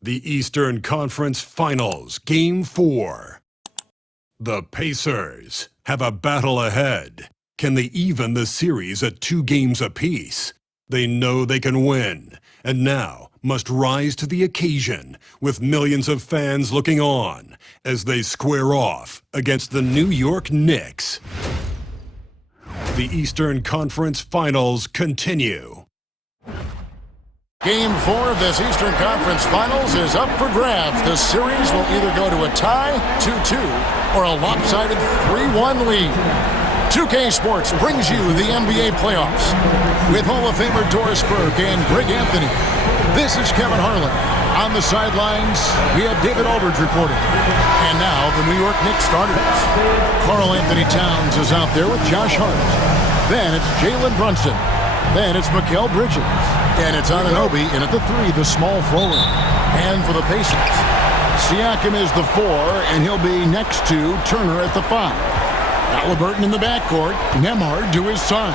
The Eastern Conference Finals, Game 4. The Pacers have a battle ahead. Can they even the series at 2 games apiece? They know they can win, and now must rise to the occasion with millions of fans looking on as they square off against the New York Knicks. The Eastern Conference Finals continue. Game 4 of this Eastern Conference Finals is up for grabs. The series will either go to a tie, 2-2, or a lopsided 3-1 lead. 2K Sports brings you the NBA playoffs with Hall of Famer Doris Burke and Greg Anthony. This is Kevin Harlan. On the sidelines, we have David Aldridge reporting. And now the New York Knicks starters. Karl Anthony Towns is out there with Josh Hart. Then it's Jalen Brunson. Then it's Mikal Bridges. And it's Anunoby in at the 3, the small forward. And for the Pacers, Siakam is the 4, and he'll be next to Turner at the 5. Halliburton in the backcourt, Nembhard to his side.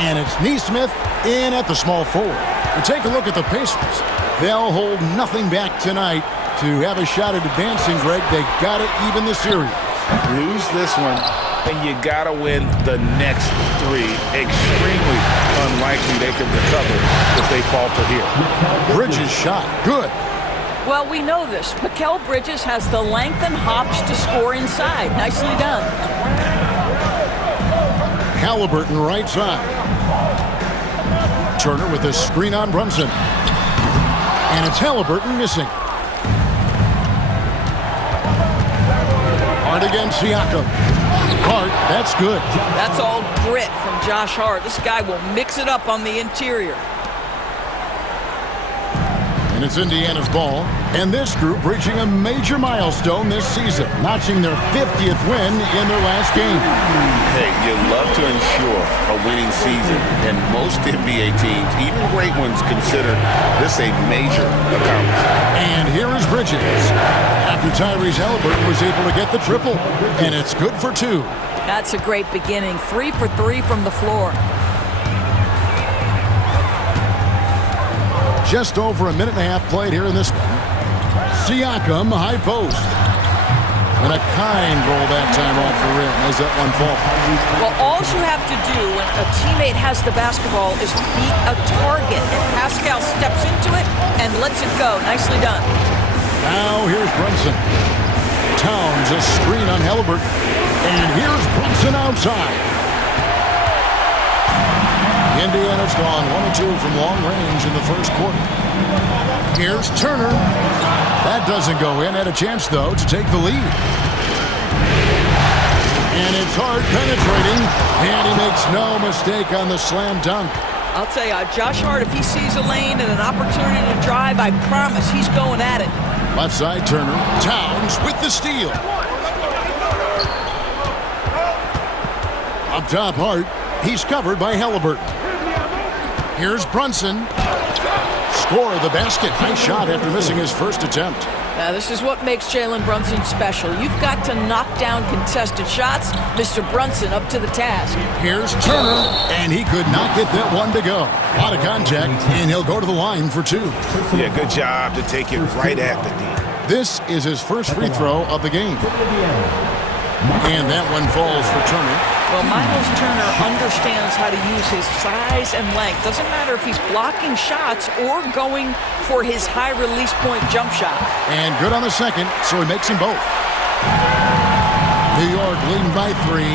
And it's Nesmith in at the small forward. And take a look at the Pacers. They'll hold nothing back tonight to have a shot at advancing, Greg. They got to even the series. Lose this one, and you got to win the next 3. Extremely unlikely they can recover if they falter here. Bridges shot. Good. Well, we know this. Mikal Bridges has the length and hops to score inside. Nicely done. Halliburton right side. Turner with a screen on Brunson. And it's Halliburton missing. Hart against Siakam. Hart, that's good. That's all grit from Josh Hart. This guy will mix it up on the interior. And it's Indiana's ball. And this group reaching a major milestone this season, notching their 50th win in their last game. Hey, you love to ensure a winning season, and most NBA teams, even great ones, consider this a major accomplishment. And here is Bridges. After Tyrese Halliburton was able to get the triple, and it's good for 2. That's a great beginning. 3 for 3 from the floor. Just over a minute and a half played here in this one. Siakam, high post. And a kind roll that time off the rim as that one falls. Well, all you have to do when a teammate has the basketball is beat a target, and Pascal steps into it and lets it go. Nicely done. Now here's Brunson. Towns, a screen on Halliburton. And here's Brunson outside. Indiana's gone 1-2 from long range in the first quarter. Here's Turner. That doesn't go in. Had a chance, though, to take the lead. And it's Hart penetrating. And he makes no mistake on the slam dunk. I'll tell you, Josh Hart, if he sees a lane and an opportunity to drive, I promise he's going at it. Left side, Turner. Towns with the steal. Up top, Hart. He's covered by Halliburton. Here's Brunson. Score the basket. Nice shot after missing his first attempt. Now, this is what makes Jalen Brunson special. You've got to knock down contested shots. Mr. Brunson up to the task. Here's Turner, and he could not get that one to go. A lot of contact, and he'll go to the line for 2. Yeah, good job to take it right at the D. This is his first free throw of the game. And that one falls for Turner. Well, Miles Turner understands how to use his size and length. Doesn't matter if he's blocking shots or going for his high release point jump shot. And good on the second, so he makes them both. New York leading by 3.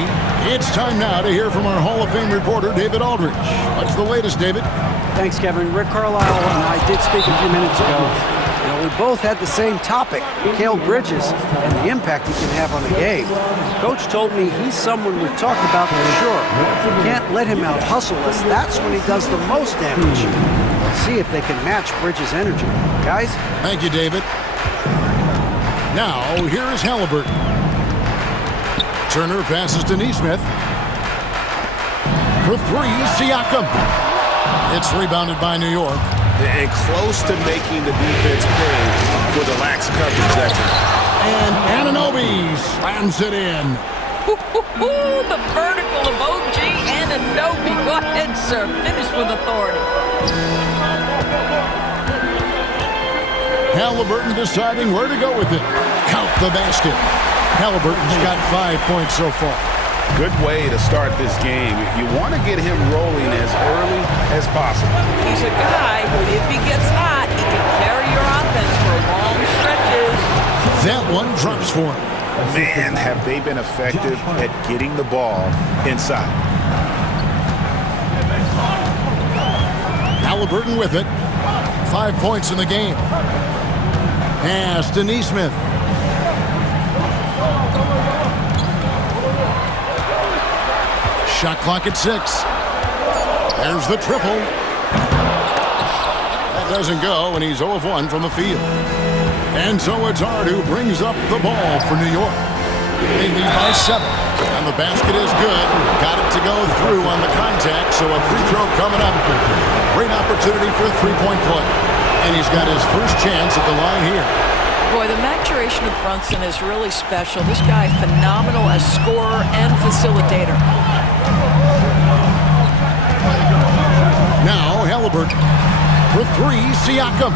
It's time now to hear from our Hall of Fame reporter, David Aldridge. What's the latest, David? Thanks, Kevin. Rick Carlisle and I did speak a few minutes ago. We both had the same topic, Mikal Bridges, and the impact he can have on the game. Coach told me he's someone we've talked about for sure. You can't let him out-hustle us. That's when he does the most damage. Let's see if they can match Bridges' energy. Guys? Thank you, David. Now, here is Halliburton. Turner passes to Nesmith. For 3, Siakam. It's rebounded by New York. And close to making the defense pay for the lax coverage that time. And Anunoby slams it in. The vertical of OG Anunoby. Go ahead, sir. Finish with authority. Halliburton deciding where to go with it. Count the basket. Halliburton's got 5 points so far. Good way to start this game. You want to get him rolling as early as possible. He's a guy who, if he gets hot, he can carry your offense for long stretches. That one drops for him. Man, have they been effective at getting the ball inside. Halliburton with it. 5 points in the game. Pass to Neesmith. Shot clock at 6. There's the triple. That doesn't go, and he's 0 of 1 from the field. And so it's Hart who brings up the ball for New York. They lead by 7. And the basket is good. Got it to go through on the contact, so a free throw coming up. Great opportunity for a three-point play. And he's got his first chance at the line here. Boy, the maturation of Brunson is really special. This guy, phenomenal as scorer and facilitator. Now Halliburton for 3, Siakam.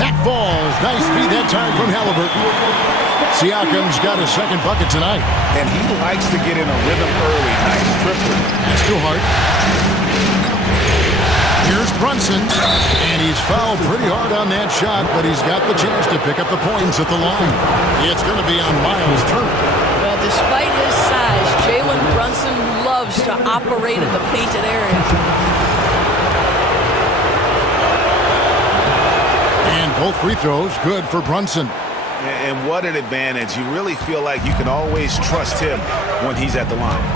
That falls. Nice feed that time from Halliburton. Siakam's got his second bucket tonight. And he likes to get in a rhythm early. Nice triple. That's too hard. Here's Brunson, and he's fouled pretty hard on that shot, but he's got the chance to pick up the points at the line. It's going to be on Miles Turner. Well, despite his size, Jalen Brunson loves to operate in the painted area. And both free throws good for Brunson. And what an advantage. You really feel like you can always trust him when he's at the line.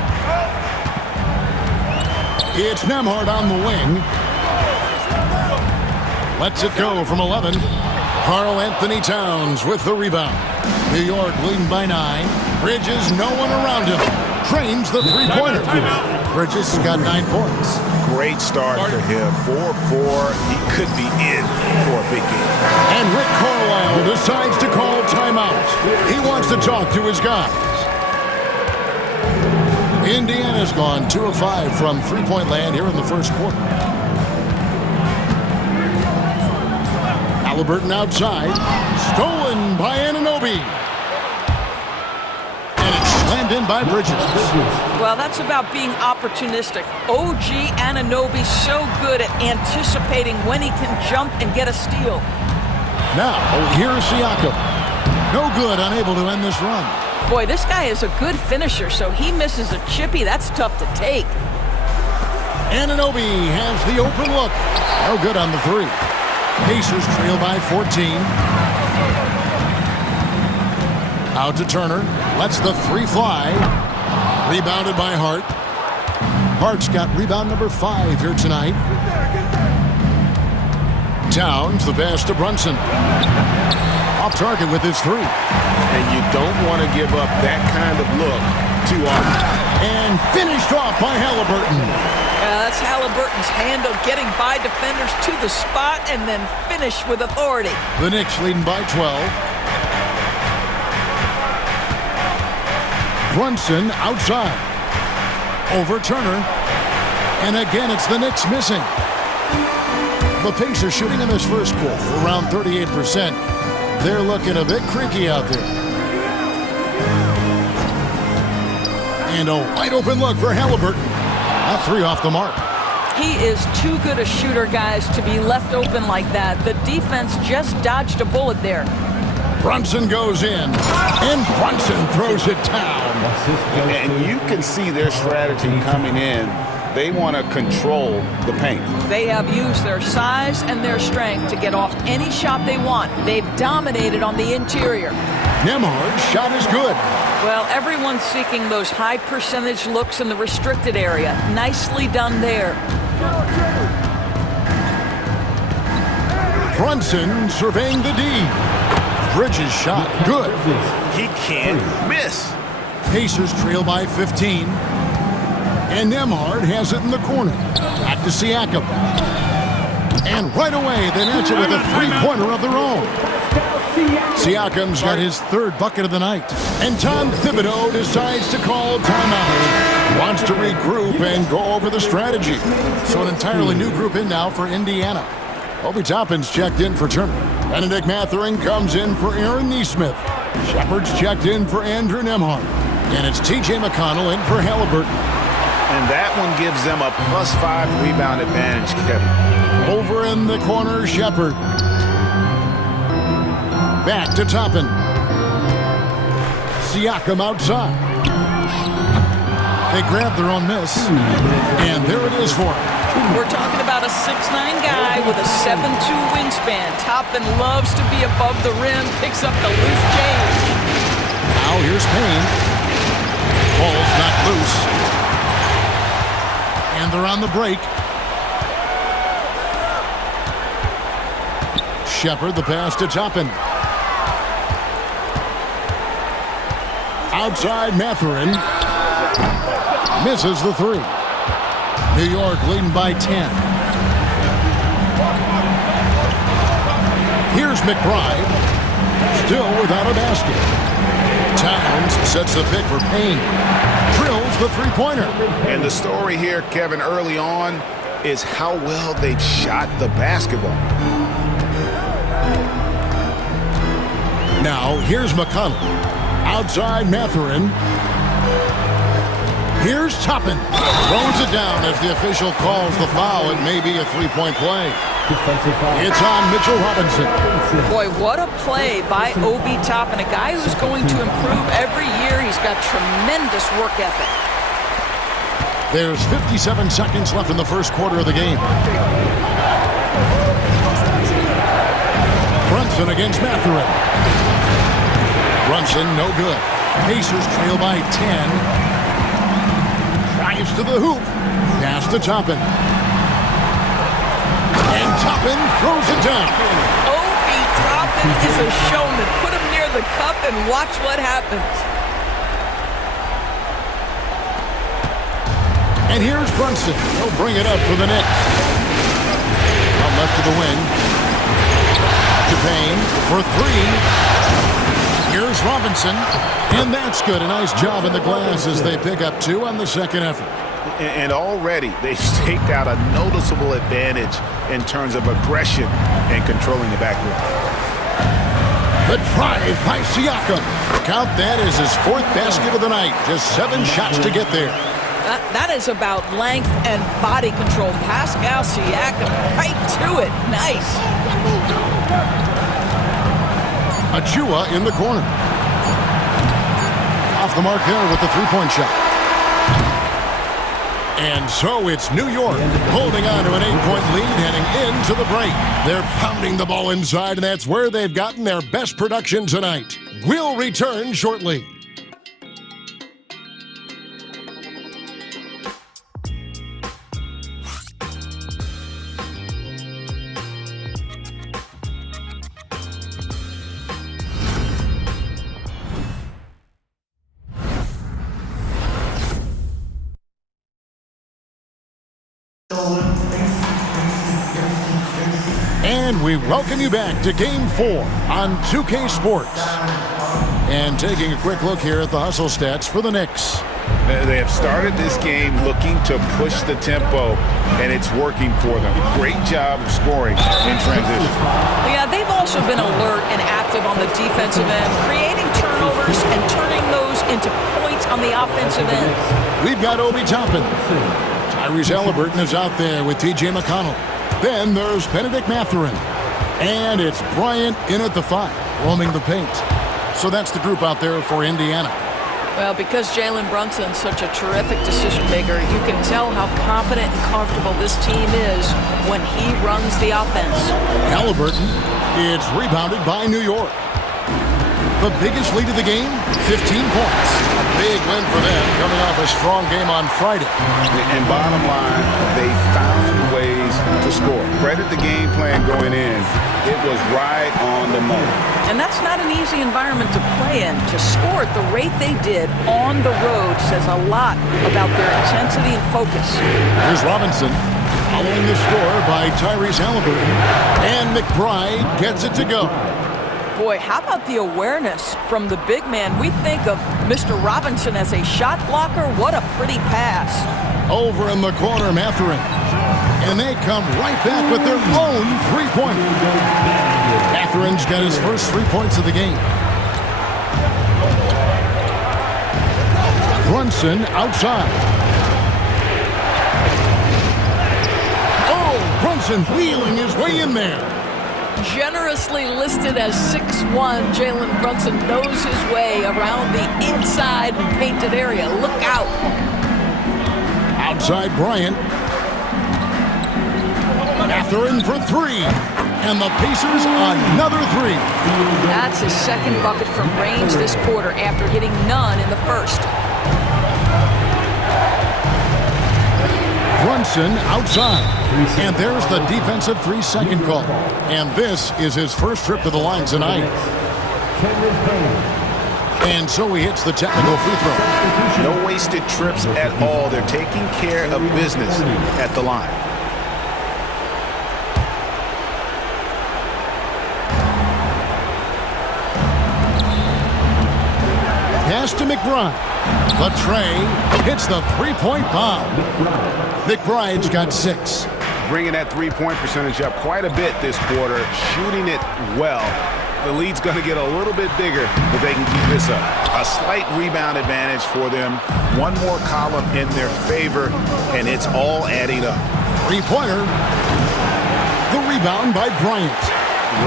It's Nembhard on the wing. Lets it go from 11. Karl Anthony Towns with the rebound. New York leading by 9. Bridges, no one around him. Drains the three-pointer. Bridges has got 9 points. Great start for him. 4-4. He could be in for a big game. And Rick Carlisle decides to call timeout. He wants to talk to his guys. Indiana's gone 2 of 5 from three-point land here in the first quarter. Halliburton outside. Stolen by Anunoby. And it's slammed in by Bridges. Well, that's about being opportunistic. OG Anunoby so good at anticipating when he can jump and get a steal. Now, here's Siakam. No good, unable to end this run. Boy, this guy is a good finisher, so he misses a chippy. That's tough to take. Anunoby has the open look. No good on the 3. Pacers trail by 14. Out to Turner. Lets the 3 fly. Rebounded by Hart. Hart's got rebound number 5 here tonight. Towns, the pass to Brunson. Off target with his 3. And you don't want to give up that kind of look too often. And finished off by Halliburton. That's Halliburton's handle, getting by defenders to the spot and then finish with authority. The Knicks leading by 12. Brunson outside. Over Turner. And again, it's the Knicks missing. The Pacers shooting in this first quarter around 38%. They're looking a bit creaky out there. And a wide open look for Halliburton. That 3 off the mark. He is too good a shooter, guys, to be left open like that. The defense just dodged a bullet there. Brunson goes in, and Brunson throws it down. And you can see their strategy coming in. They want to control the paint. They have used their size and their strength to get off any shot they want. They've dominated on the interior. Nembhard's shot is good. Well, everyone's seeking those high percentage looks in the restricted area. Nicely done there. Brunson surveying the D. Bridges shot good. He can't miss. Pacers trail by 15. And Nembhard has it in the corner. Back to Siakam. And right away, they match it with a three-pointer of their own. Siakam's got his 3rd bucket of the night. And Tom Thibodeau decides to call timeout. Wants to regroup and go over the strategy. So an entirely new group in now for Indiana. Obi Toppin's checked in for Turner. Benedict Mathurin comes in for Aaron Neesmith. Shepard's checked in for Andrew Nembhard. And it's T.J. McConnell in for Halliburton. And that one gives them a +5 rebound advantage, Kevin. Over in the corner, Shepard. Back to Toppin. Siakam outside. They grab their own miss. And there it is for him. We're talking about a 6'9" guy with a 7'2" wingspan. Toppin loves to be above the rim, picks up the loose change. Now here's Payne. Ball's not loose. And they're on the break. Shepard, the pass to Toppin. Outside Mathurin. Misses the three. New York leading by 10. Here's McBride. Still without a basket. Towns sets the pick for Payne. Drills the three-pointer. And the story here, Kevin, early on is how well they've shot the basketball. Now, here's McConnell. Outside Mathurin. Here's Toppin. Throws it down as the official calls the foul. It may be a three-point play. It's on Mitchell Robinson. Boy, what a play by Obi Toppin, a guy who's going to improve every year. He's got tremendous work ethic. There's 57 seconds left in the first quarter of the game. Brunson against Mathurin. Brunson, no good. Pacers trail by 10. Drives to the hoop. Pass to Toppin. And Toppin throws it down. Obi Toppin is a showman. Put him near the cup and watch what happens. And here's Brunson. He'll bring it up for the Knicks. Out left to the wing. To Payne for three. Here's Robinson. And that's good. A nice job in the glass as they pick up two on the second effort. And already they've staked out a noticeable advantage in terms of aggression and controlling the backcourt. The drive by Siakam. Count that as his fourth basket of the night. Just 7 shots to get there. That is about length and body control. Pascal Siakam right to it. Nice. Achua in the corner. Off the mark there with the three-point shot. And so it's New York holding on to an 8-point lead heading into the break. They're pounding the ball inside, and that's where they've gotten their best production tonight. We'll return shortly. And we welcome you back to Game 4 on 2K Sports. And taking a quick look here at the hustle stats for the Knicks. They have started this game looking to push the tempo, and it's working for them. Great job of scoring in transition. Yeah, they've also been alert and active on the defensive end, creating turnovers and turning those into points on the offensive end. We've got Obi Toppin. Tyrese Halliburton is out there with T.J. McConnell. Then there's Benedict Mathurin. And it's Bryant in at the 5, roaming the paint. So that's the group out there for Indiana. Well, because Jalen Brunson's such a terrific decision maker, you can tell how confident and comfortable this team is when he runs the offense. Halliburton, it's rebounded by New York. The biggest lead of the game, 15 points. A big win for them, coming off a strong game on Friday. And bottom line, they found ways to score. Credit the game plan going in. It was right on the money. And that's not an easy environment to play in. To score at the rate they did on the road says a lot about their intensity and focus. Here's Robinson, following the score by Tyrese Halliburton. And McBride gets it to go. Boy, how about the awareness from the big man? We think of Mr. Robinson as a shot blocker. What a pretty pass. Over in the corner, Mathurin. And they come right back with their own three-pointer. Matherin's got his first 3 points of the game. Brunson outside. Oh, Brunson wheeling his way in there. Generously listed as 6'1", Jalen Brunson knows his way around the inside and painted area. Look out. Outside Bryant. Matherin for three. And the Pacers another three. That's his second bucket from range this quarter after hitting none in the first. Brunson outside. And there's the defensive 3-second call. And this is his first trip to the line tonight. And so he hits the technical free throw. No wasted trips at all. They're taking care of business at the line. Pass to McBride. The tray hits the three-point bomb. McBride's got 6. Bringing that three-point percentage up quite a bit this quarter, shooting it well. The lead's going to get a little bit bigger if they can keep this up. A slight rebound advantage for them. One more column in their favor, and it's all adding up. Three-pointer. The rebound by Bryant.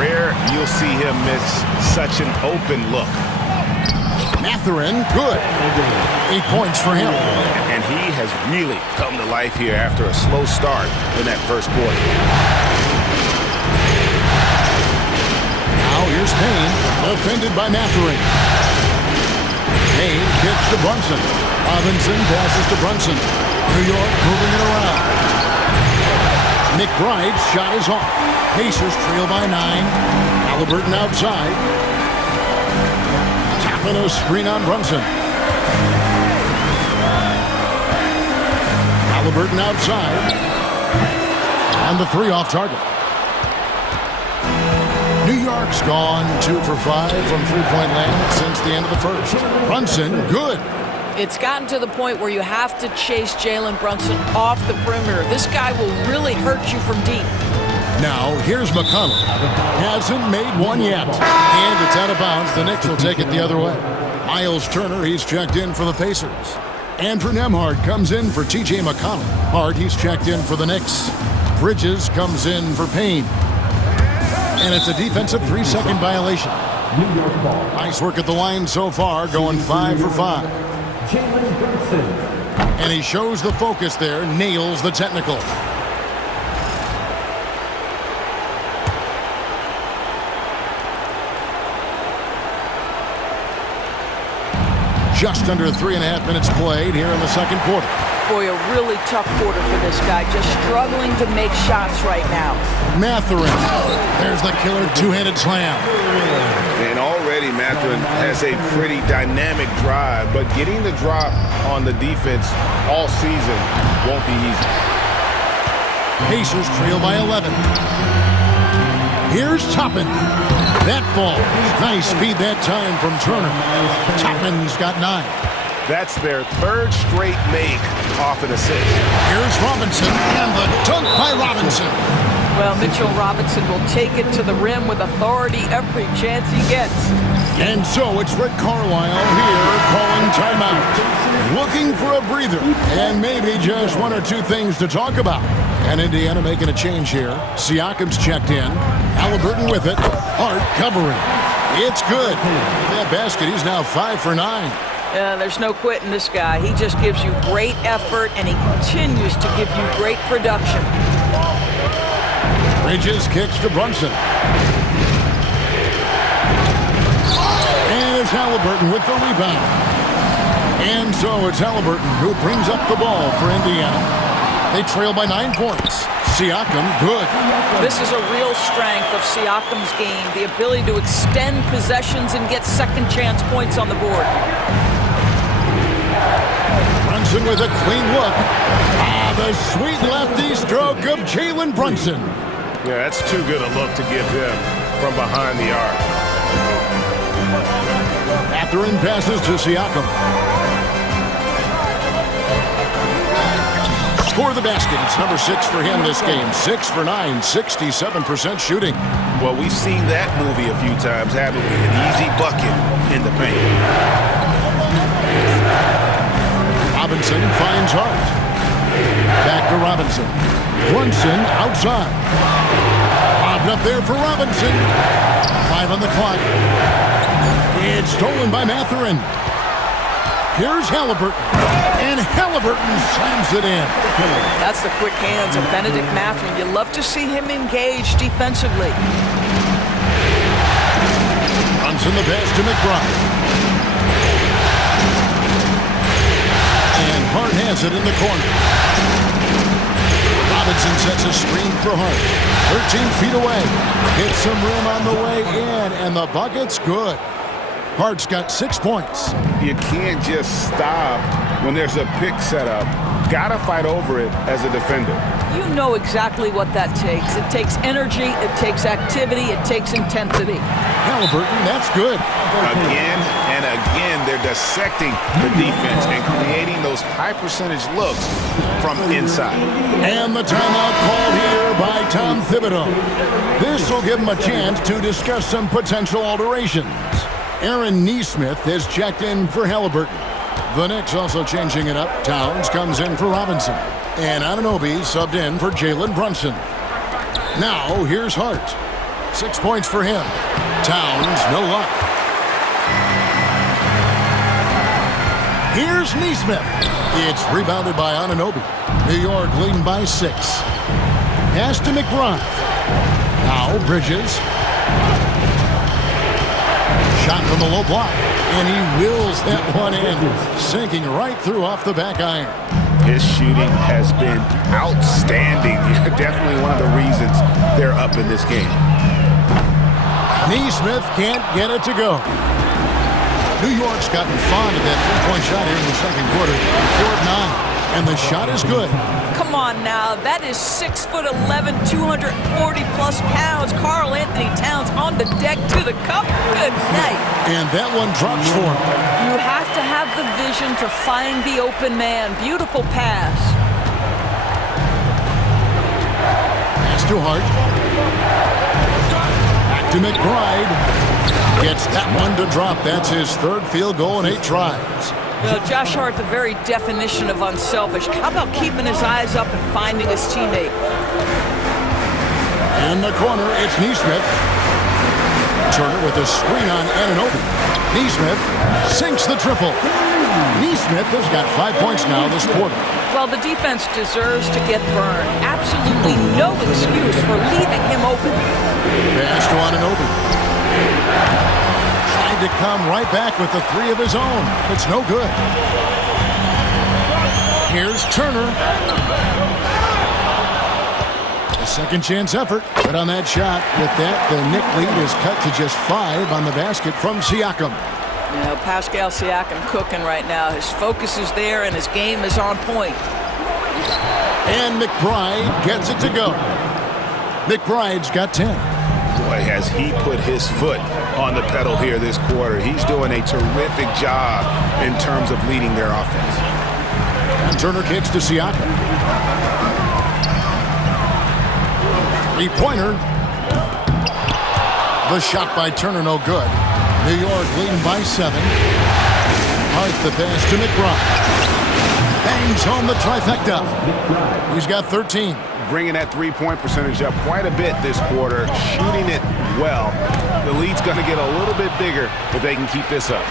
Rare you'll see him miss such an open look. Matherin, good. 8 points for him. And he has really come to life here after a slow start in that first quarter. Now here's Payne, defended by Matherin. Payne kicks to Brunson. Robinson passes to Brunson. New York moving it around. McBride's shot is off. Pacers trail by 9. Halliburton outside. Tapping a screen on Brunson. Halliburton outside. And the 3 off target. New York's gone 2 for 5 from three-point land since the end of the first. Brunson, good. It's gotten to the point where you have to chase Jalen Brunson off the perimeter. This guy will really hurt you from deep. Now, here's McConnell. Hasn't made one yet. And it's out of bounds. The Knicks will take it the other way. Miles Turner, he's checked in for the Pacers. Andrew Nembhard comes in for T.J. McConnell. Hart, he's checked in for the Knicks. Bridges comes in for Payne. And it's a defensive 3-second violation. Nice work at the line so far, going 5 for 5. And he shows the focus there, nails the technical. Just under 3.5 minutes played here in the second quarter. Boy, a really tough quarter for this guy. Just struggling to make shots right now. Matherin. There's the killer two-handed slam. And already Matherin has a pretty dynamic drive, but getting the drop on the defense all season won't be easy. Pacers trail by 11. Here's Toppin. That ball. Nice speed that time from Turner. Toppin's got 9. That's their third straight make off an assist. Here's Robinson, and the dunk by Robinson. Well, Mitchell Robinson will take it to the rim with authority every chance he gets. And so it's Rick Carlisle here calling timeout. Looking for a breather, and maybe just 1 or 2 things to talk about. And Indiana making a change here. Siakam's checked in. Halliburton with it. Hart covering. It's good. That basket, he's now 5 for 9. There's no quitting this guy. He just gives you great effort, and he continues to give you great production. Bridges kicks to Brunson. And it's Halliburton with the rebound. And so it's Halliburton who brings up the ball for Indiana. They trail by 9 points. Siakam, good. This is a real strength of Siakam's game, the ability to extend possessions and get second chance points on the board. Brunson with a clean look. The sweet lefty stroke of Jalen Brunson. Yeah, that's too good a look to give him from behind the arc. Matherin passes to Siakam. for the basket. It's number 6 for him this game. 6 for 9, 67% shooting. Well, we've seen that movie a few times, haven't we? An easy bucket in the paint. Robinson finds Hart. Back to Robinson. Brunson outside. Lobbed up there for Robinson. 5 on the clock. It's stolen by Mathurin. Here's Halliburton. And Halliburton slams it in. That's the quick hands of Benedict Mathurin. You love to see him engage defensively. Brunson the pass to McBride. And Hart has it in the corner. Robinson sets a screen for Hart. 13 feet away. Hits some rim on the way in, and the bucket's good. Hart's got 6 points. You can't just stop when there's a pick set up. Gotta fight over it as a defender. You know exactly what that takes. It takes energy, it takes activity, it takes intensity. Halliburton, that's good. Again and again, they're dissecting the defense and creating those high-percentage looks from inside. And the timeout called here by Tom Thibodeau. This will give him a chance to discuss some potential alterations. Aaron Nesmith has checked in for Halliburton. The Knicks also changing it up. Towns comes in for Robinson. And Anunoby subbed in for Jalen Brunson. Now, here's Hart. 6 points for him. Towns, no luck. Here's Nesmith. It's rebounded by Anunoby. New York leading by 6. Pass to McBride. Now, Bridges. Shot from the low block. And he wills that one in. Sinking right through off the back iron. His shooting has been outstanding. Definitely one of the reasons they're up in this game. Nesmith can't get it to go. New York's gotten fond of that three-point shot here in the second quarter. 4-9. And the shot is good. Come on now, that is 6'11", 240-plus pounds. Karl Anthony Towns on the deck to the cup. Good night. And that one drops for him. You have to have the vision to find the open man. Beautiful pass. Pass to Hart. Back to McBride. Gets that one to drop. That's his third field goal in 8 tries. You know, Josh Hart, the very definition of unselfish. How about keeping his eyes up and finding his teammate? In the corner, it's Nesmith. Turner with a screen on Anunoby. Nesmith sinks the triple. Nesmith has got 5 points now this quarter. Well, the defense deserves to get burned. Absolutely no excuse for leaving him open. Pass to Anunoby. To come right back with the 3 of his own. It's no good. Here's Turner. A second chance effort. But on that shot, with that, the Knick lead is cut to just 5 on the basket from Siakam. You know, Pascal Siakam cooking right now. His focus is there and his game is on point. And McBride gets it to go. McBride's got 10. Boy, has he put his foot on the pedal here this quarter. He's doing a terrific job in terms of leading their offense. And Turner kicks to Siakam. 3-pointer. The shot by Turner, no good. New York leading by 7. Hart the pass to McBride. Bangs on the trifecta. He's got 13. Bringing that three-point percentage up quite a bit this quarter, shooting it well. The lead's going to get a little bit bigger if they can keep this up.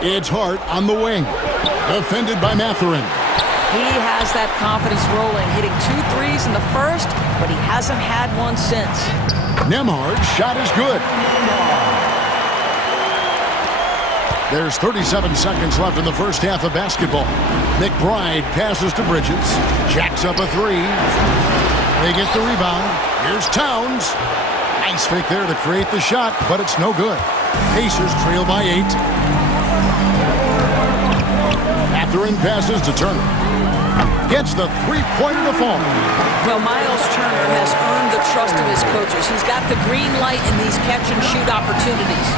It's Hart on the wing, defended by Mathurin. He has that confidence rolling, hitting 2 threes in the first, but he hasn't had one since. Nembhard's shot is good. There's 37 seconds left in the first half of basketball. McBride passes to Bridges. Jacks up a 3. They get the rebound. Here's Towns. Nice fake there to create the shot, but it's no good. Pacers trail by 8. Mathurin passes to Turner. Gets the three-pointer to fall. Well, Miles Turner has earned the trust of his coaches. He's got the green light in these catch-and-shoot opportunities.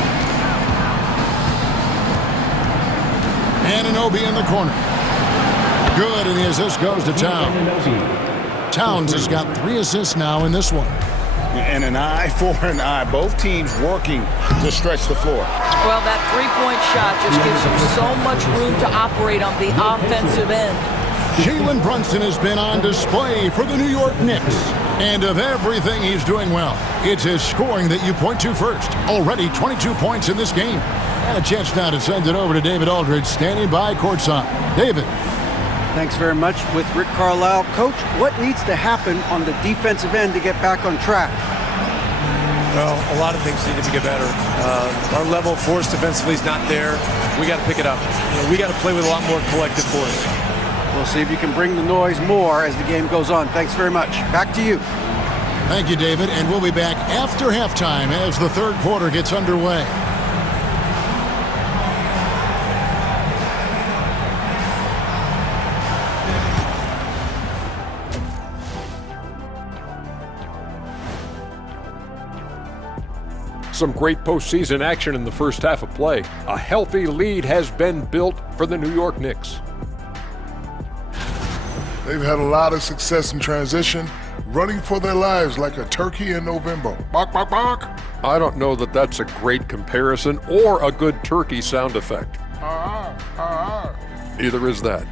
Anunoby in the corner. Good, and the assist goes to Towns. Towns has got 3 assists now in this one. And an eye for an eye. Both teams working to stretch the floor. Well, that three-point shot just gives you so much room to operate on the offensive end. Jalen Brunson has been on display for the New York Knicks. And of everything he's doing well, it's his scoring that you point to first. Already 22 points in this game. And a chance now to send it over to David Aldridge, standing by courtside. David. Thanks very much. With Rick Carlisle. Coach, what needs to happen on the defensive end to get back on track? Well, a lot of things need to get better. Our level of force defensively is not there. We got to pick it up. We got to play with a lot more collective force. We'll see if you can bring the noise more as the game goes on. Thanks very much. Back to you. Thank you, David. And we'll be back after halftime as the third quarter gets underway. Some great postseason action in the first half of play. A healthy lead has been built for the New York Knicks. They've had a lot of success in transition, running for their lives like a turkey in November. Bark, bark, bark. I don't know that that's a great comparison or a good turkey sound effect. Either is that.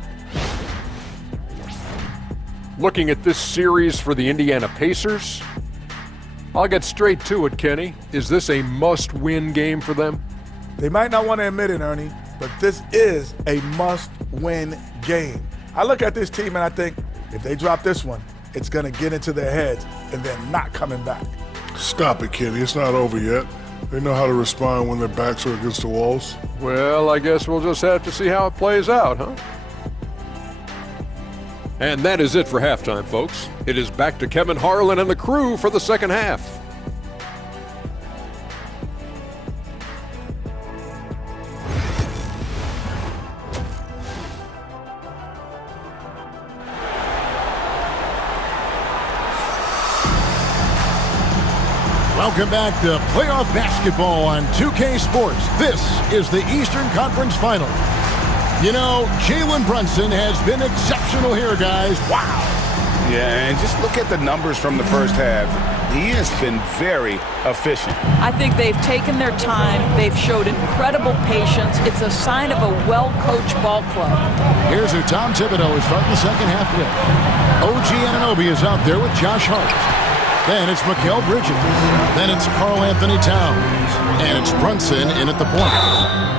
Looking at this series for the Indiana Pacers, I'll get straight to it, Kenny. Is this a must-win game for them? They might not want to admit it, Ernie, but this is a must-win game. I look at this team and I think if they drop this one, it's going to get into their heads and they're not coming back. Stop it, Kenny. It's not over yet. They know how to respond when their backs are against the walls. Well, I guess we'll just have to see how it plays out, huh? And that is it for halftime, folks. It is back to Kevin Harlan and the crew for the second half. Welcome back to playoff basketball on 2K Sports. This is the Eastern Conference Final. You know, Jalen Brunson has been exceptional here, guys. Wow. Yeah, and just look at the numbers from the first half. He has been very efficient. I think they've taken their time. They've showed incredible patience. It's a sign of a well-coached ball club. Here's who Tom Thibodeau is starting the second half with. OG Anunoby is out there with Josh Hart. Then it's Mikal Bridges. Then it's Karl Anthony Towns. And it's Brunson in at the point.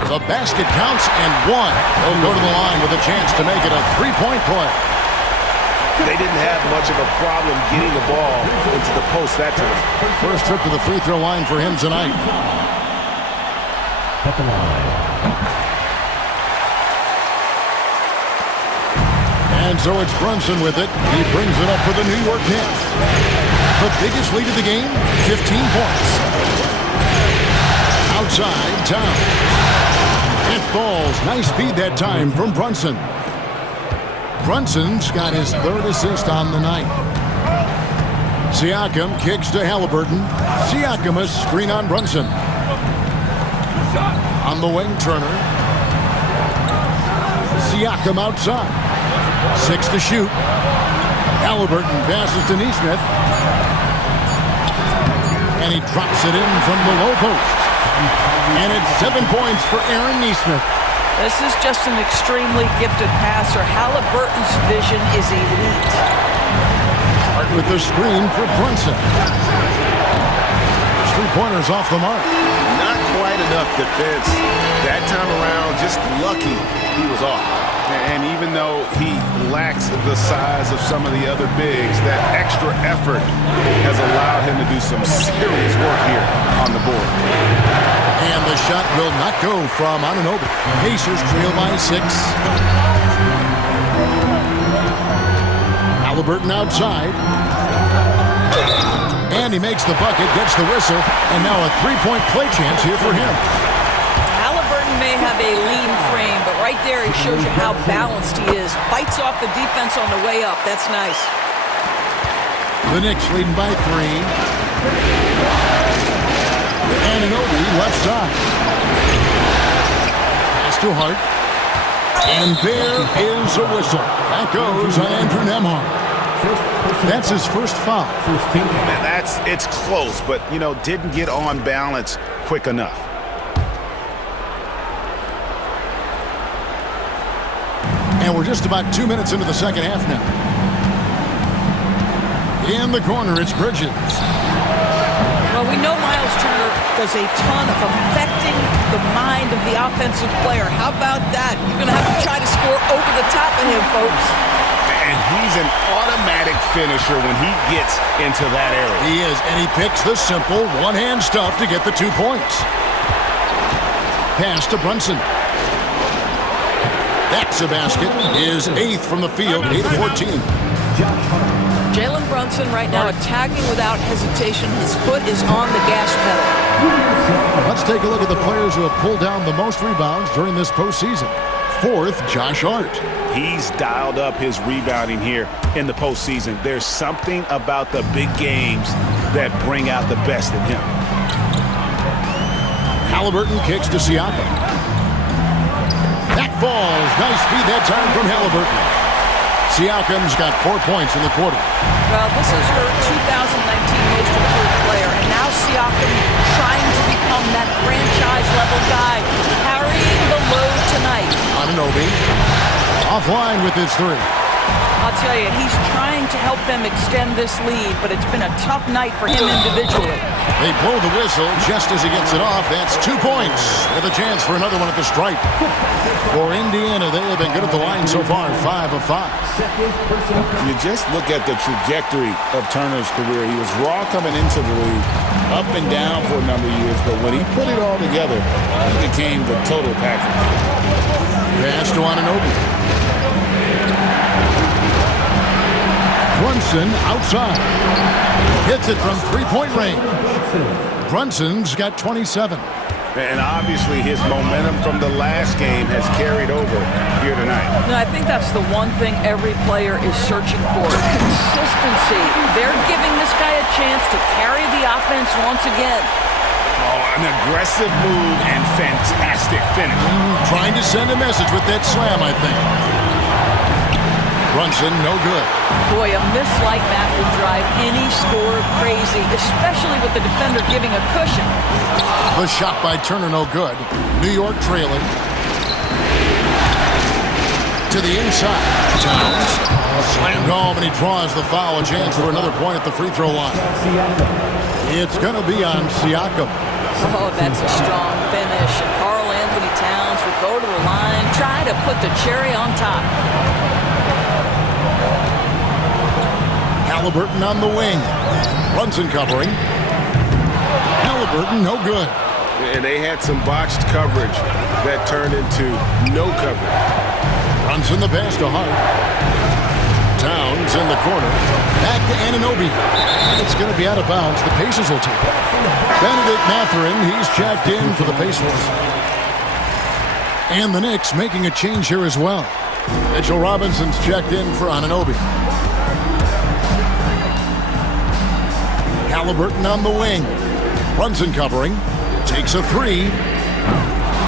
The basket counts and one. He'll go to the line with a chance to make it a three-point play. They didn't have much of a problem getting the ball into the post that time. First trip to the free throw line for him tonight. At the line. And so it's Brunson with it. He brings it up for the New York Knicks. The biggest lead of the game, 15 points. Outside, Towns. It falls. Nice speed that time from Brunson. Brunson's got his third assist on the night. Siakam kicks to Halliburton. Siakam a screen on Brunson. On the wing, Turner. Siakam outside. 6 to shoot. Halliburton passes to Nesmith. And he drops it in from the low post. And it's 7 points for Aaron Nesmith. This is just an extremely gifted passer. Halliburton's vision is elite. Hart with the screen for Brunson. 3-pointers off the mark. Not quite enough defense. That time around, just lucky he was off. And even though he lacks the size of some of the other bigs, that extra effort has allowed him to do some serious work here on the board. And the shot will not go from Anunoby. Pacers trail by 6. Halliburton outside. And he makes the bucket, gets the whistle, and now a three-point play chance here for him. Halliburton may have a lean frame, but right there he shows you how balanced he is. Fights off the defense on the way up. That's nice. The Knicks leading by 3. Anunoby left side. Pass to Hart. And there is a whistle. That goes on Andrew Nembhard. That's his first foul. And it's close, but, didn't get on balance quick enough. And we're just about 2 minutes into the second half now. In the corner, it's Bridges. Well, we know Miles Turner does a ton of affecting the mind of the offensive player. How about that? You're going to have to try to score over the top of him, folks. And he's an automatic finisher when he gets into that area. He is, and he picks the simple one-hand stuff to get the 2 points. Pass to Brunson. That's a basket. His 8th from the field, 8 of 14. Jalen Brunson right now attacking without hesitation. His foot is on the gas pedal. Let's take a look at the players who have pulled down the most rebounds during this postseason. 4th, Josh Hart. He's dialed up his rebounding here in the postseason. There's something about the big games that bring out the best in him. Halliburton kicks to Siakam. That falls. Nice feed that time from Halliburton. Siakam's got 4 points in the quarter. Well, this is your 2019 most improved player, and now Siakam trying to become that franchise-level guy, carrying the load tonight. Anunoby offline with his 3. I'll tell you, he's trying to help them extend this lead, but it's been a tough night for him individually. They blow the whistle just as he gets it off. That's 2 points with a chance for another one at the stripe. For Indiana, they have been good at the line so far, 5 of 5. You just look at the trajectory of Turner's career. He was raw coming into the league, up and down for a number of years, but when he put it all together, he became the total package. Pass to Anunoby. Brunson outside. Hits it from 3-point range. Brunson's got 27. And obviously his momentum from the last game has carried over here tonight. No, I think that's the one thing every player is searching for. Consistency. They're giving this guy a chance to carry the offense once again. Oh, an aggressive move and fantastic finish. Trying to send a message with that slam, I think. Brunson, no good. Boy, a miss like that will drive any scorer crazy, especially with the defender giving a cushion. The shot by Turner, no good. New York trailing. To the inside. Towns. Slammed home, and he draws the foul. A chance for another point at the free throw line. It's going to be on Siakam. Oh, that's a strong finish. And Karl Anthony Towns will go to the line, try to put the cherry on top. Halliburton on the wing. Brunson covering. Halliburton, no good. And they had some botched coverage that turned into no coverage. Brunson the pass to Hart. Towns in the corner. Back to Anunoby. It's going to be out of bounds. The Pacers will take it. Benedict Mathurin, he's checked in for the Pacers. And the Knicks making a change here as well. Mitchell Robinson's checked in for Anunoby. Halliburton on the wing. Brunson covering. Takes a 3.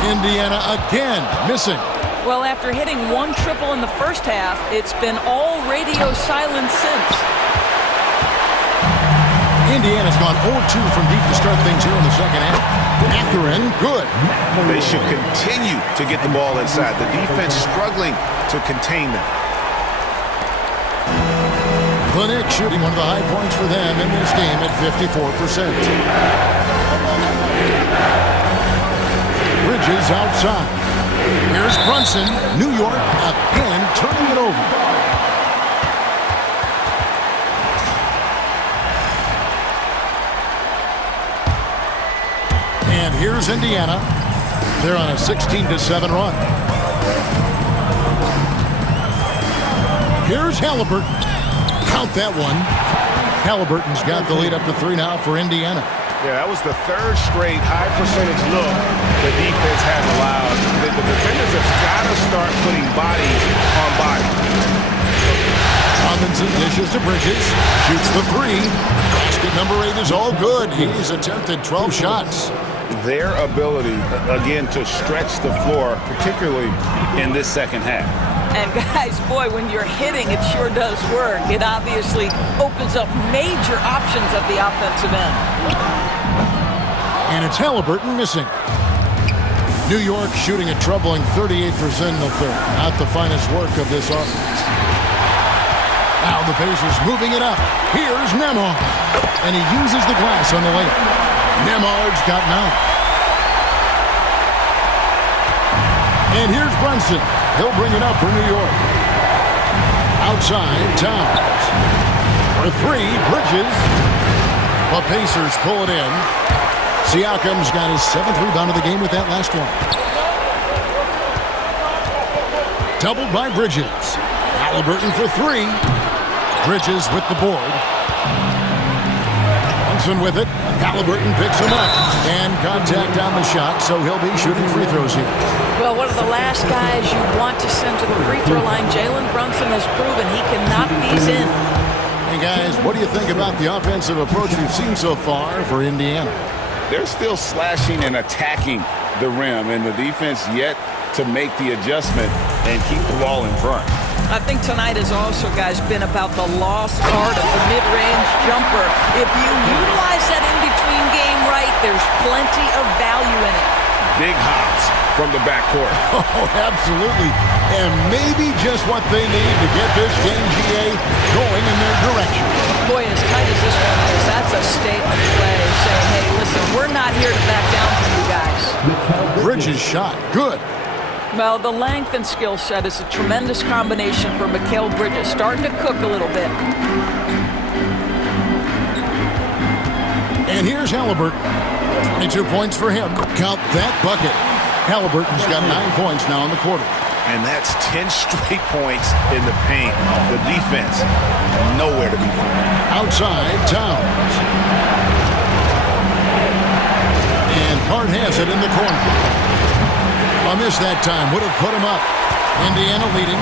Indiana again missing. Well, after hitting 1 triple in the first half, it's been all radio silence since. Indiana's gone 0-2 from deep to start things here in the second half. Mathurin, good. They should continue to get the ball inside. The defense struggling to contain them. The Knicks shooting one of the high points for them in this game at 54%. Bridges outside. Here's Brunson. New York again turning it over. And here's Indiana. They're on a 16-7 run. Here's Halliburton. Count that one. Halliburton's got the lead up to 3 now for Indiana. Yeah, that was the 3rd straight high percentage look the defense has allowed. The defenders have got to start putting bodies on bodies. Robinson dishes to Bridges. Shoots the 3. Basket number 8 is all good. He's attempted 12 shots. their ability, again, to stretch the floor, particularly in this second half. And guys, boy, when you're hitting, it sure does work. It obviously opens up major options at the offensive end. And it's Halliburton missing. New York shooting a troubling 38% in the third. Not the finest work of this offense. Now the Pacers moving it up. Here's Nembhard. And he uses the glass on the layup. Nembhard's got 9. And here's Brunson. He'll bring it up for New York. Outside, Towns. For 3, Bridges. The Pacers pull it in. Siakam's got his 7th rebound of the game with that last one. Doubled by Bridges. Halliburton for 3. Bridges with the board. Brunson with it. Halliburton picks him up. And contact on the shot, so he'll be shooting free throws here. Well, one of the last guys you want to send to the free throw line, Jalen Brunson has proven he can knock these in. Hey, guys, what do you think about the offensive approach we've seen so far for Indiana? They're still slashing and attacking the rim, and the defense yet to make the adjustment and keep the ball in front. I think tonight has also, guys, been about the lost art of the mid-range jumper. If you utilize that in-between game right, there's plenty of value in it. Big hops from the backcourt. Oh, absolutely. And maybe just what they need to get this game, GA, going in their direction. Boy, as tight as this one is, that's a statement play saying, hey, listen, we're not here to back down from you guys. Bridges shot. Good. Well, the length and skill set is a tremendous combination for Mikal Bridges. Starting to cook a little bit. And here's Halliburton. 22 points for him. Count that bucket. Halliburton's got 9 points now in the quarter. And that's 10 straight points in the paint. The defense, nowhere to be found. Outside, Towns. And Hart has it in the corner. A miss that time would have put him up. Indiana leading.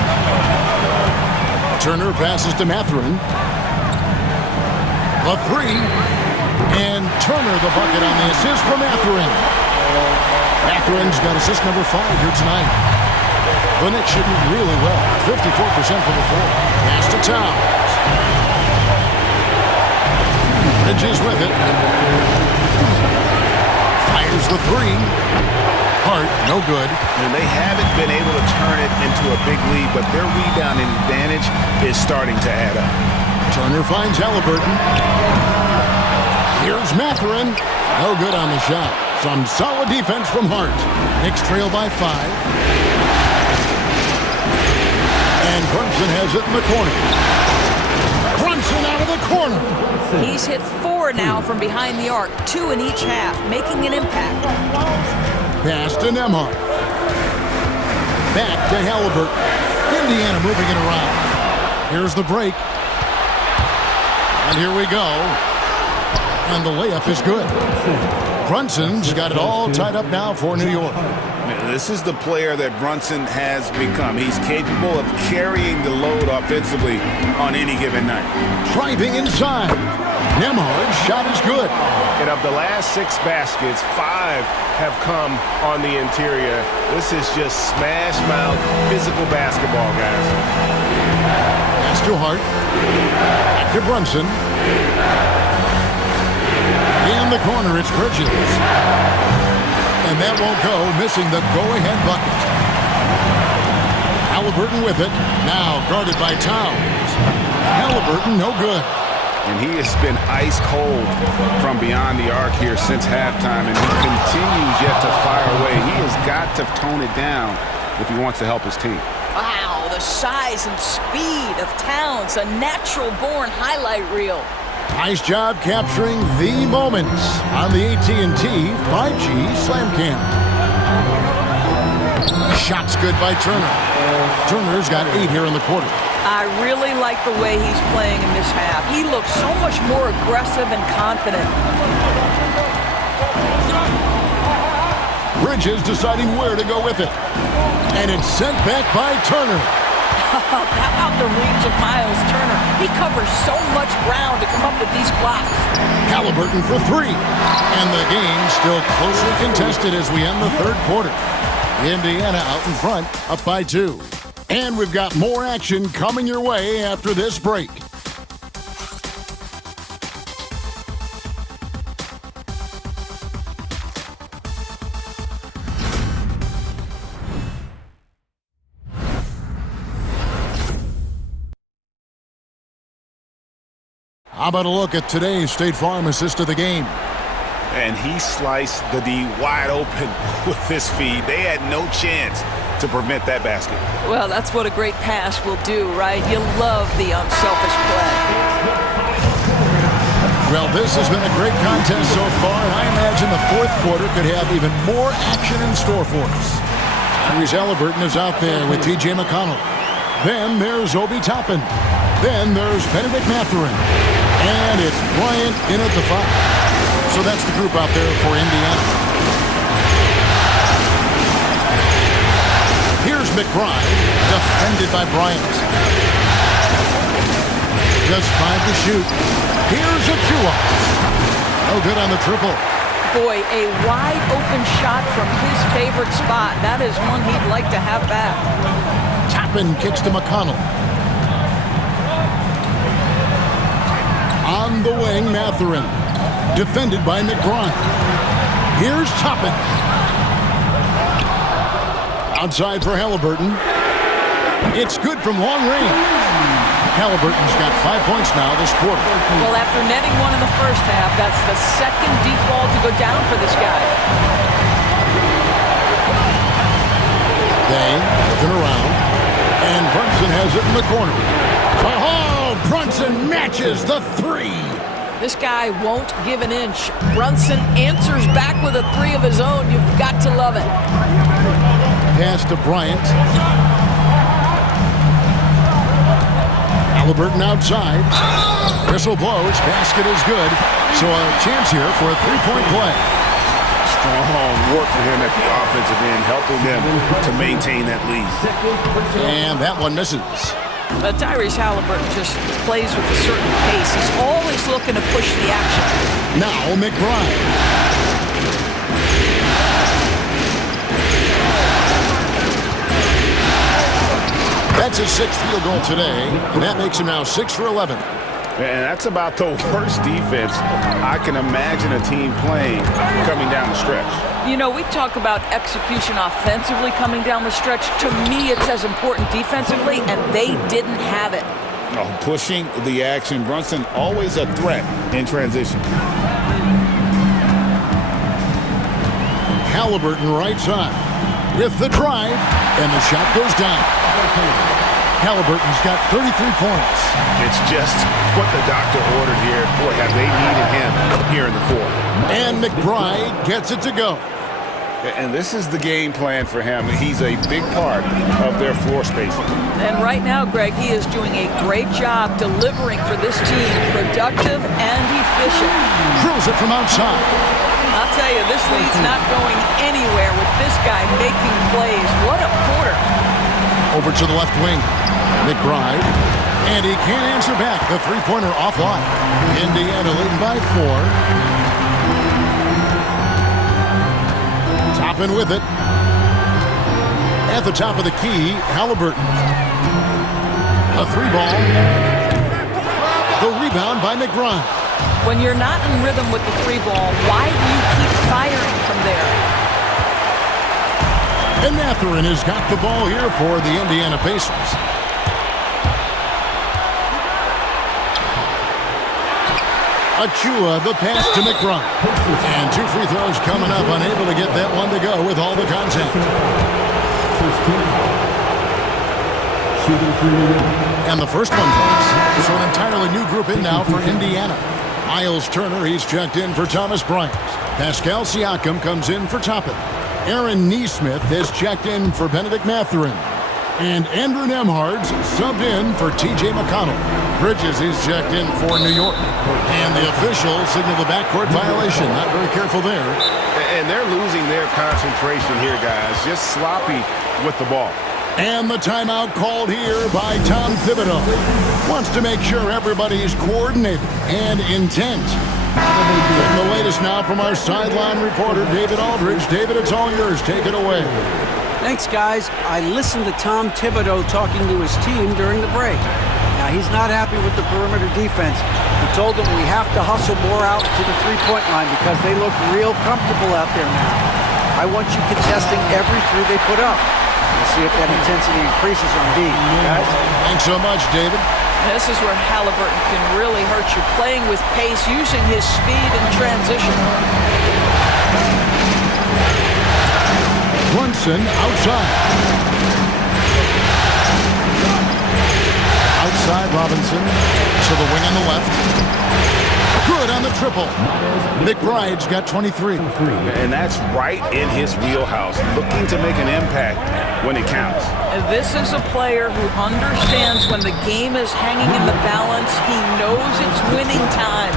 Turner passes to Mathurin. A 3. And Turner the bucket on the assist for Mathurin. Mathurin's got assist number 5 here tonight. The Knicks shooting really well. 54% from the floor. Pass to Towns. Bridges with it. Fires the 3. Hart, no good. And they haven't been able to turn it into a big lead, but their rebounding advantage is starting to add up. Turner finds Halliburton. Here's Mathurin. No good on the shot. Some solid defense from Hart. Knicks trail by 5. And Brunson has it in the corner. Brunson out of the corner. He's hit 4 now from behind the arc, 2 in each half, making an impact. Pass to Nembhard. Back to Halliburton. Indiana moving it around. Here's the break. And here we go. And the layup is good. Brunson's got it all tied up now for New York. This is the player that Brunson has become. He's capable of carrying the load offensively on any given night. Driving inside. Nembhard's shot is good. And of the last 6 baskets, 5 have come on the interior. This is just smash mouth physical basketball, guys. Pass to Hart. Back to Brunson. In the corner, it's Bridges. And that won't go, missing the go-ahead bucket. Halliburton with it. Now guarded by Towns. Halliburton, no good. And he has been ice cold from beyond the arc here since halftime, and he continues yet to fire away. He has got to tone it down if he wants to help his team. Wow, the size and speed of Towns, a natural-born highlight reel. Nice job capturing the moments on the AT&T 5G Slam Cam. Shot's good by Turner. Turner's got 8 here in the quarter. I really like the way he's playing in this half. He looks so much more aggressive and confident. Bridges deciding where to go with it. And it's sent back by Turner. How about the reach of Miles Turner? He covers so much ground to come up with these blocks. Halliburton for three. And the game still closely contested as we end the third quarter. Indiana out in front, up by 2. And we've got more action coming your way after this break. How about a look at today's State Farm assist of the game? And he sliced the D wide open with his feed. They had no chance to prevent that basket. Well, that's what a great pass will do, right? You love the unselfish play. Well, this has been a great contest so far, and I imagine the fourth quarter could have even more action in store for us. Tyrese Halliburton is out there with T.J. McConnell. Then there's Obi Toppin. Then there's Benedict Mathurin. And it's Bryant in at the 5. So that's the group out there for Indiana. Here's McBride, defended by Bryant. Just 5 to shoot. Here's Achua. No good on the triple. Boy, a wide open shot from his favorite spot. That is one he'd like to have back. Toppin kicks to McConnell. On the wing, Mathurin. Defended by McBride. Here's Toppin. Outside for Halliburton. It's good from long range. Halliburton's got 5 points now this quarter. Well, after netting one in the first half, that's the second deep ball to go down for this guy. They looking around. And Brunson has it in the corner. Oh, Brunson matches the 3. This guy won't give an inch. Brunson answers back with a 3 of his own. You've got to love it. Pass to Bryant. Halliburton outside. Whistle blows. Basket is good. So a chance here for a 3-point play. Strong work for him at the offensive end, helping them to maintain that lead. And that one misses. Tyrese Halliburton just plays with a certain pace. He's always looking to push the action. Now McBride. That's his 6th field goal today, and that makes him now 6 for 11. And that's about the worst defense I can imagine a team playing coming down the stretch. You know, we talk about execution offensively coming down the stretch. To me, it's as important defensively, and they didn't have it. Oh, pushing the action. Brunson always a threat in transition. Halliburton right side with the drive, and the shot goes down. Halliburton's got 33 points. It's just what the doctor ordered here. Boy, have they needed him here in the fourth. And McBride gets it to go. And this is the game plan for him. He's a big part of their floor spacing. And right now, Greg, he is doing a great job delivering for this team. Productive and efficient. Drills it from outside. I'll tell you, this lead's not going anywhere with this guy making plays. What a quarter. Over to the left wing. McBride. And he can't answer back. The three-pointer offline. Indiana leading by 4. Toppin with it. At the top of the key, Halliburton. A 3-ball. The rebound by McBride. When you're not in rhythm with the 3-ball, why do you keep firing from there? And Mathurin has got the ball here for the Indiana Pacers. Achua, the pass to McBride. And 2 free throws coming up, unable to get that one to go with all the contact. And the first one goes. So an entirely new group in now for Indiana. Miles Turner, he's checked in for Thomas Bryant. Pascal Siakam comes in for Toppin. Aaron Nesmith has checked in for Benedict Mathurin. And Andrew Nembhard's subbed in for T.J. McConnell. Bridges is checked in for New York. And the officials signal the backcourt violation. Not very careful there. And they're losing their concentration here, guys. Just sloppy with the ball. And the timeout called here by Tom Thibodeau. Wants to make sure everybody's coordinated and intent. And the latest now from our sideline reporter, David Aldridge. David, it's all yours. Take it away. Thanks, guys. I listened to Tom Thibodeau talking to his team during the break. Now, he's not happy with the perimeter defense. He told them we have to hustle more out to the three-point line because they look real comfortable out there now. I want you contesting every three they put up. We'll see if that intensity increases on D. Guys? Thanks so much, David. This is where Halliburton can really hurt you, playing with pace, using his speed in transition. Brunson outside. Outside Robinson to the wing on the left. Good on the triple. McBride's got 23. And that's right in his wheelhouse, looking to make an impact when it counts. This is a player who understands when the game is hanging in the balance. He knows it's winning time.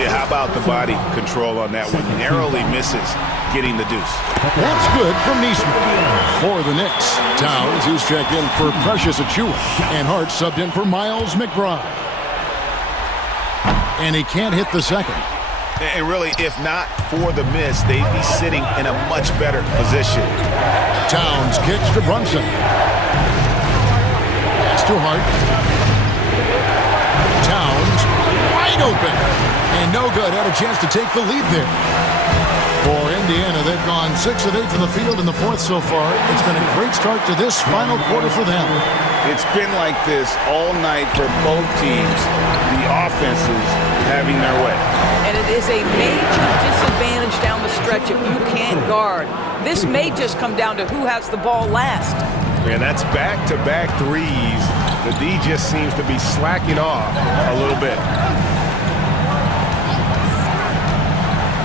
Yeah, how about the body control on that one? Narrowly misses getting the deuce. That's good from Neesmith. For the Knicks, Towns, who's checked in for Precious Achiuwa, and Hart subbed in for Miles McBride. And he can't hit the second. And really, if not for the miss, they'd be sitting in a much better position. Towns kicks to Brunson. Pass to Hart. Towns wide open. And no good. Had a chance to take the lead there. For Indiana, they've gone 6 of 8 from the field in the fourth so far. It's been a great start to this final quarter for them. It's been like this all night for both teams. The offenses having their way. And it is a major disadvantage down the stretch if you can't guard. This may just come down to who has the ball last. And that's back-to-back threes. The D just seems to be slacking off a little bit.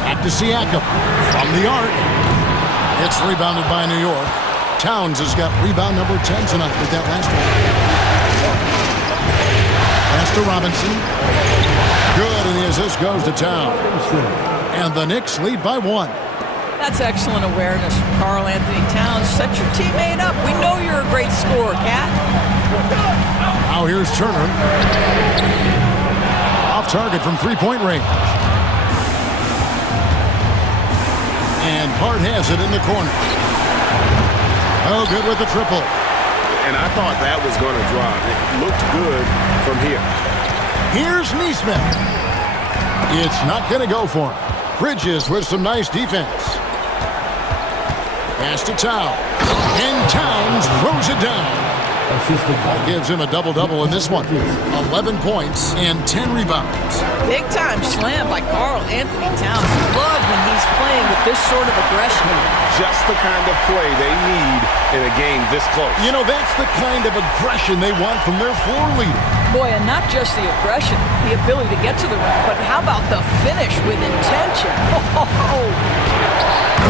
Back to Siakam from the arc. It's rebounded by New York. Towns has got rebound number 10 tonight with that last one. Pass to Robinson. Good, and the assist goes to Towns. And the Knicks lead by 1. That's excellent awareness from Karl Anthony Towns. Set your teammate up. We know you're a great scorer, Cat. Now here's Turner. Off target from three-point range. And Hart has it in the corner. Oh, good with the triple. And I thought that was going to drop. It looked good from here. Here's Neesmith. It's not going to go for him. Bridges with some nice defense. Pass to Towns. And Towns throws it down. That gives him a double-double in this one. 11 points and 10 rebounds. Big-time slam by Karl Anthony Towns. Love when he's playing with this sort of aggression. Just the kind of play they need in a game this close. You know, that's the kind of aggression they want from their floor leader. Boy, and not just the aggression, the ability to get to the rim, but how about the finish with intention?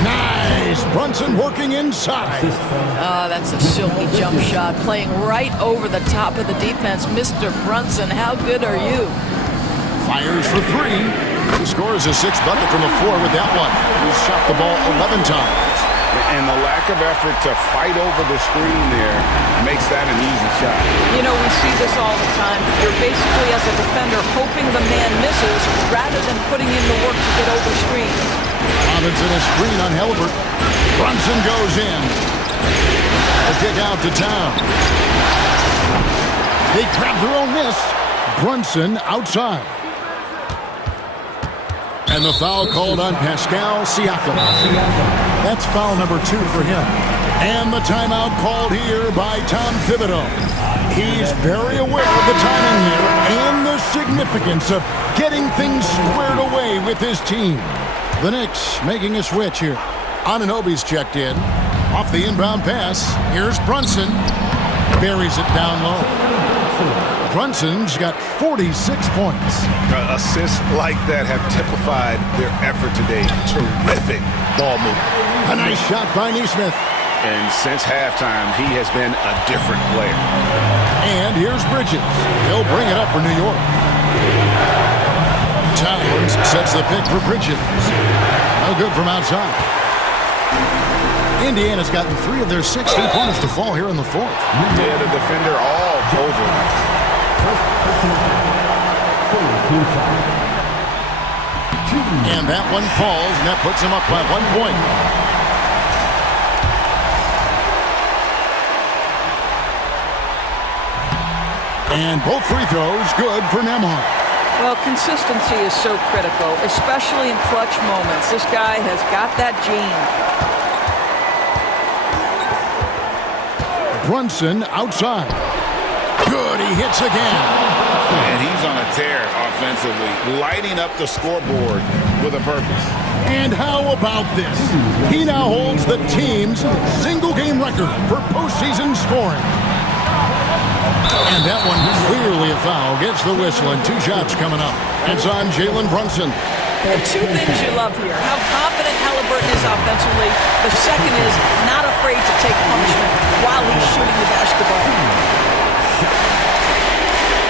Nice! Brunson working inside. That's a silky jump shot, playing right over the top of the defense. Mr. Brunson, how good are you? Fires for 3. He scores his 6th bucket from the floor with that one. He's shot the ball 11 times. And the lack of effort to fight over the screen there makes that an easy shot. You know, we see this all the time. You're basically, as a defender, hoping the man misses rather than putting in the work to get over screens. Robinson a screen on Halliburton. Brunson goes in. A kick out to Towns. They grab their own miss. Brunson outside. And the foul called on Pascal Siakam. That's foul number 2 for him. And the timeout called here by Tom Thibodeau. He's very aware of the timing here and the significance of getting things squared away with his team. The Knicks making a switch here. Anunoby's checked in. Off the inbound pass. Here's Brunson. Buries it down low. Brunson's got 46 points. Assists like that have typified their effort today. Terrific ball movement. A nice shot by Neesmith. And since halftime, he has been a different player. And here's Bridges. He'll bring it up for New York. Towns sets the pick for Bridges. No good from outside. Indiana's gotten 3 of their 6 3-pointers to fall here in the 4th. Yeah, the defender all over. And that one falls, and that puts him up by 1 point. And both free throws good for Nembhard. Well, consistency is so critical, especially in clutch moments. This guy has got that gene. Brunson outside. Good, he hits again. And he's on a tear offensively, lighting up the scoreboard with a purpose. And how about this? He now holds the team's single-game record for postseason scoring. And that one clearly a foul. Gets the whistle, and 2 shots coming up. It's on Jalen Brunson. The 2 things you love here. How confident Halliburton is offensively. The second is not afraid to take punishment while he's shooting the basketball.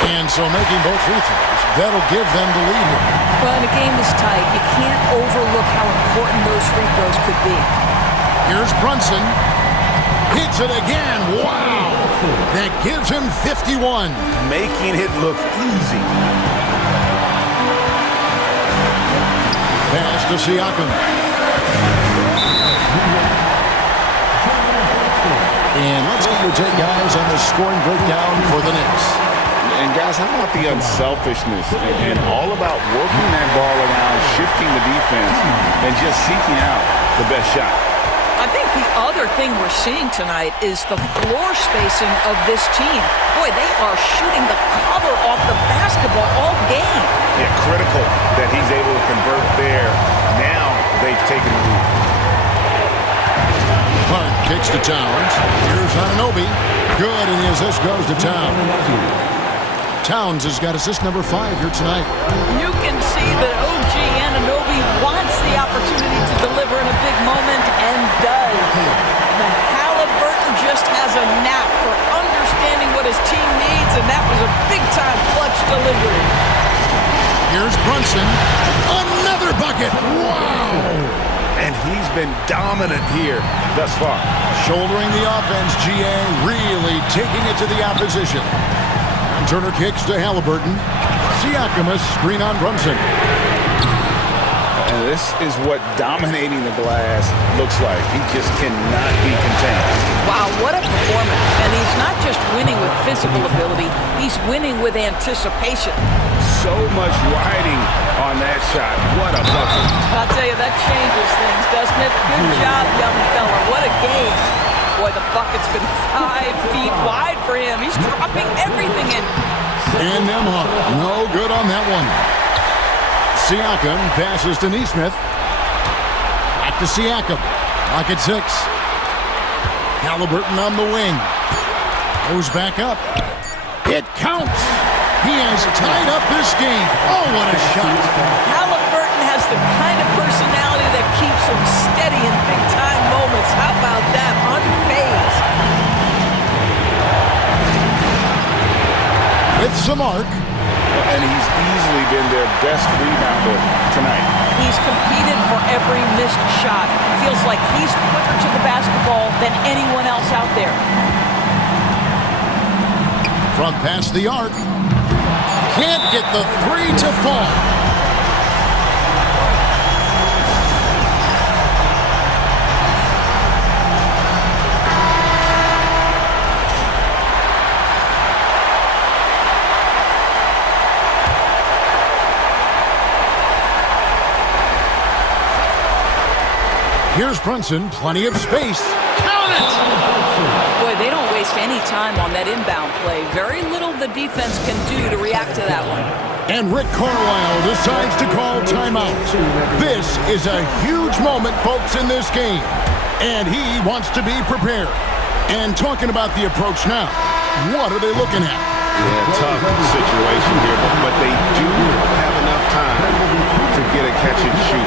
And so making both free throws, that'll give them the lead here. Well, and a game is tight. You can't overlook how important those free throws could be. Here's Brunson. Hits it again. Wow. That gives him 51. Making it look easy. Pass to Siakam. And let's get your take, guys, on the scoring breakdown for the Knicks. And guys, how about the unselfishness and all about working that ball around, shifting the defense, and just seeking out the best shot? I think the other thing we're seeing tonight is the floor spacing of this team. Boy, they are shooting the cover off the basketball all game. Yeah, critical that he's able to convert there. Now they've taken the lead. Hart kicks to Towns. Here's Anunoby. Good, and the assist goes to Towns. Towns has got assist number 5 here tonight. You can see that OG Anunoby wants the opportunity to deliver in a big moment and does. The Halliburton just has a knack for understanding what his team needs, and that was a big-time clutch delivery. Here's Brunson. Another bucket. Wow! And he's been dominant here thus far. Shouldering the offense, GA really taking it to the opposition. And Turner kicks to Halliburton. Siakam a screen on Brunson. And this is what dominating the glass looks like. He just cannot be contained. Wow, what a performance. And he's not just winning with physical ability, he's winning with anticipation. So much riding on that shot. What a bucket. I'll tell you, that changes things, doesn't it? Good job, young fella. What a game. Boy, the bucket's been 5 feet wide for him. He's dropping everything in. And Nembhard, no good on that one. Siakam passes to Nesmith. Back to Siakam. Clock at 6. Halliburton on the wing. Goes back up. It counts. He has tied up this game. Oh, what a shot. Halliburton has the kind of personality that keeps him steady in big-time moments. How about that? Unfazed. It's the mark. And he's easily been their best rebounder tonight. He's competed for every missed shot. Feels like he's quicker to the basketball than anyone else out there. From past the arc. Can't get the 3 to fall. Here's Brunson, plenty of space. Count it! Boy, they don't waste any time on that inbound play. Very little the defense can do to react to that one. And Rick Carlisle decides to call timeout. This is a huge moment, folks, in this game. And he wants to be prepared. And talking about the approach now, what are they looking at? Yeah, tough situation here, but they do have enough time to get a catch and shoot.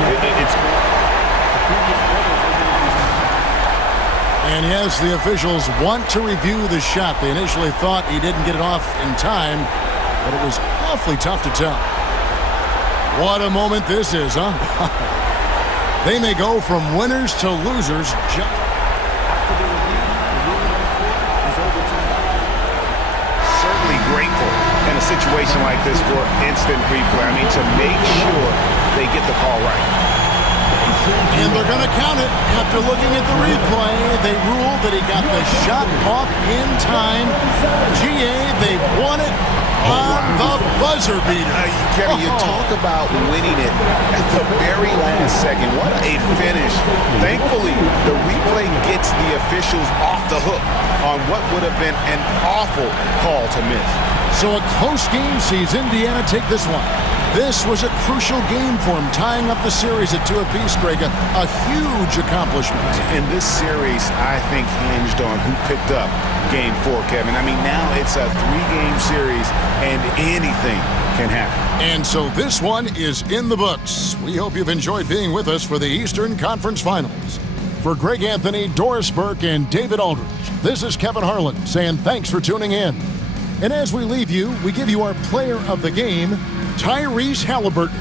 And yes, the officials want to review the shot. They initially thought he didn't get it off in time, but it was awfully tough to tell. What a moment this is, huh? They may go from winners to losers just after the review. The ruling on the floor is overturned. Certainly grateful in a situation like this for instant replay. I mean, to make sure they get the call right. And they're going to count it. After looking at the replay, they ruled that he got the shot off in time. GA, they won it on the buzzer beater. Kevin, you talk about winning it at the very last second. What a finish. Thankfully, the replay gets the officials off the hook on what would have been an awful call to miss. So a close game sees Indiana take this one. This was a crucial game for him, tying up the series at 2 apiece, Greg. A huge accomplishment. And this series, I think, hinged on who picked up Game 4, Kevin. I mean, now it's a 3-game series, and anything can happen. And so this one is in the books. We hope you've enjoyed being with us for the Eastern Conference Finals. For Greg Anthony, Doris Burke, and David Aldridge, this is Kevin Harlan saying thanks for tuning in. And as we leave you, we give you our player of the game, Tyrese Halliburton.